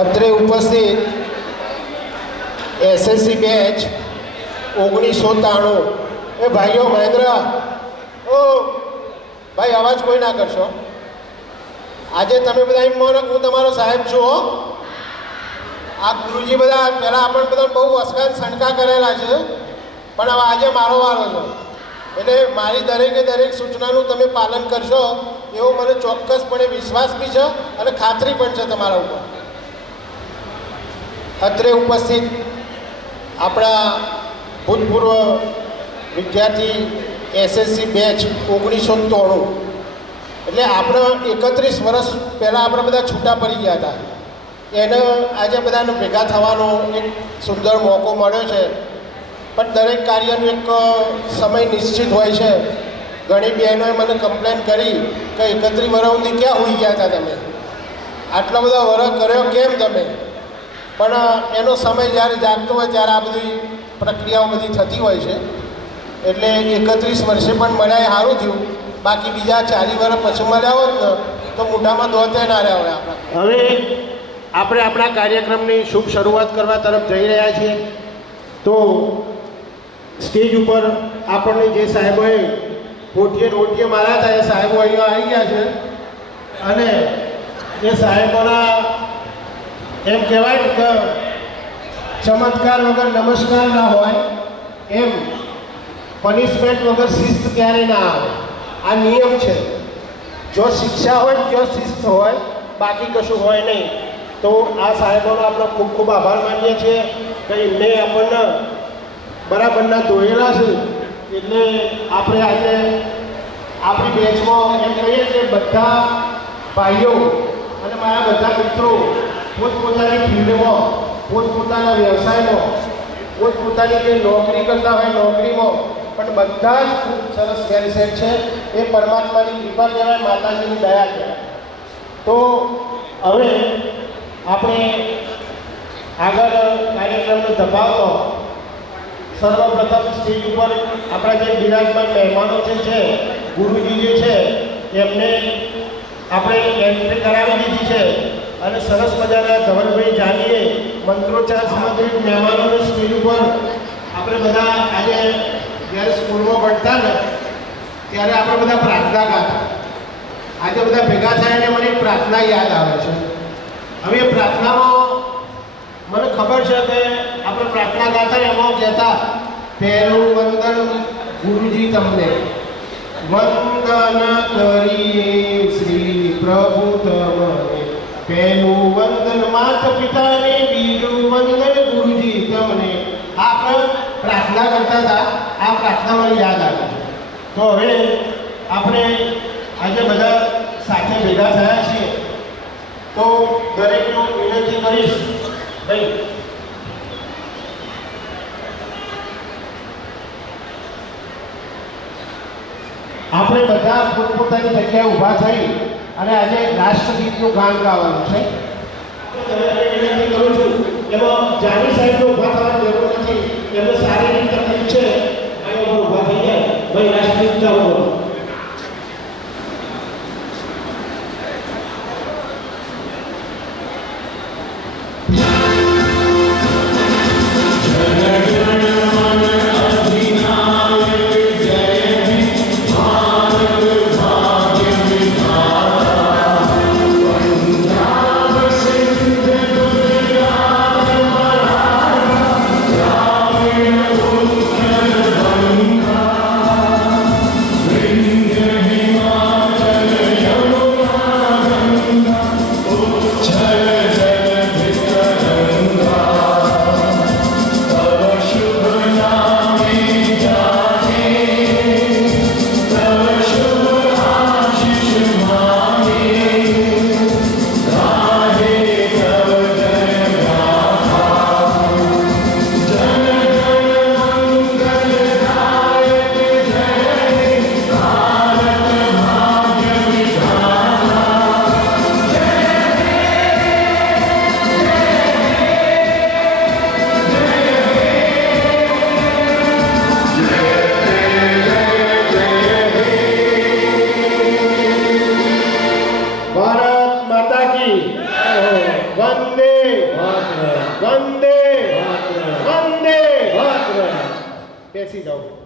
અત્રે ઉપસ્થિત SSC batch 1993 એ ભાઈઓ મહેન્દ્ર ઓ ભાઈ અવાજ કોઈ ના કરશો. આજે તમે બધા એમ માનો હું તમારો સાહેબ છું હો. આ ગુરુજી બધા પહેલાં આપણને બધા બહુ વસકાન સણકા કરેલા છે, પણ હવે આજે મારો વારો છે. એટલે મારી દરેકે દરેક સૂચનાનું તમે પાલન કરશો એવો મને ચોક્કસપણે વિશ્વાસ બી છે અને ખાતરી પણ છે તમારા ઉપર. અત્રે ઉપસ્થિત આપણા ભૂતપૂર્વ વિદ્યાર્થી એસએસસી બેચ 1993 એટલે આપણે 31 વર્ષ પહેલાં આપણે બધા છૂટા પડી ગયા હતા. એને આજે બધાને ભેગા થવાનો એક સુંદર મોકો મળ્યો છે. પણ દરેક કાર્યનો એક સમય નિશ્ચિત હોય છે. ઘણી બહેનોએ મને કમ્પ્લેન કરી કે 31 વર્ષ સુધી ક્યાં હોઈ ગયા હતા તમે, આટલા બધા વર્ષ કર્યો કેમ તમે? પણ એનો સમય જ્યારે જાગતો હોય ત્યારે આ બધી પ્રક્રિયાઓ બધી થતી હોય છે. એટલે 31 વર્ષે પણ મળ્યા એ સારું થયું. બાકી બીજા 40 વર્ષ પછી મળ્યા હોત ને તો મોઢામાં દોતે ના રહ્યા હોય આપણા. હવે આપણે આપણા કાર્યક્રમની શુભ શરૂઆત કરવા તરફ જઈ રહ્યા છીએ. તો સ્ટેજ ઉપર આપણને જે સાહેબોએ ઓટીએ માર્યા હતા એ સાહેબો અહીંયા આવી ગયા છે. અને એ સાહેબોના એમ કહેવાય કે ચમત્કાર વગર નમસ્કાર ના હોય એમ પનિશમેન્ટ વગર શિસ્ત ક્યારેય ના આવે. આ નિયમ છે. જો શિક્ષા હોય જો શિસ્ત હોય, બાકી કશું હોય નહીં. તો આ સાહેબોનો આપણે ખૂબ ખૂબ આભાર માનીએ છીએ કે એમને આપણને બરાબરના ધોયેલા છે. એટલે આપણે આજે આપણી બેચમાં એમ કહીએ કે બધા ભાઈઓ અને મારા બધા મિત્રો પોતપોતાની ફિલ્ડમાં, પોતપોતાના વ્યવસાયમાં, પોતપોતાની જે નોકરી કરતા હોય નોકરીમાં પણ બધા જ ખૂબ સરસ વેલસેટ છે. એ પરમાત્માની કૃપા કહેવાય, માતાજીની દયા કહેવાય. તો હવે આપણે આગળ કાર્યક્રમને ધપાવતો સર્વપ્રથમ સ્ટેજ ઉપર આપણા જે બિરાજમાન મહેમાનો જે છે, ગુરુજી જે છે એમને આપણે એન્ટ્રી કરાવી દીધી છે. અને સરસ મજાના ધવલભાઈ જાનીએ મંત્રોચ્ચાર સામગ્રી મહેમાનોને સ્ટેજ ઉપર આપણે બધા આજે જ્યારે સ્કૂલમાં ભણતા ને ત્યારે આપણે બધા પ્રાર્થના ગાતા. આજે બધા ભેગા થયા અને મને એક પ્રાર્થના યાદ આવે છે. હવે એ પ્રાર્થનામાં મને ખબર છે કે આપણે પ્રાર્થના ગાતા એમાં કહેતા પહેલું વંદન ગુરુજી તમને, વંદન કરીએ શ્રી પ્રભુ તમને. પહેલું વંદન માતા પિતાને, બીજું વંદન ગુરુજી તમને. આપણે પ્રાર્થના કરતા હતા. આ પ્રાર્થના મને યાદ આવી. તો હવે આપણે આજે બધા સાથે ભેગા થયા છીએ. તો દરેકનો વિનંતી કરીશ ભાઈ આપણે બધા પોતપોતાની જગ્યાએ ઊભા થઈ અને આજે રાષ્ટ્રગીતનું ગાન ગાવાનું છે. વિનંતી કરું છું એમાં જાની સાહેબને ઊભા થવાની જરૂર નથી. એમને શારીરિક તકલીફ છે. ઊભા થઈ જાય ભાઈ રાષ્ટ્રગીત ગાવો. વંદે બેસી જાઓ.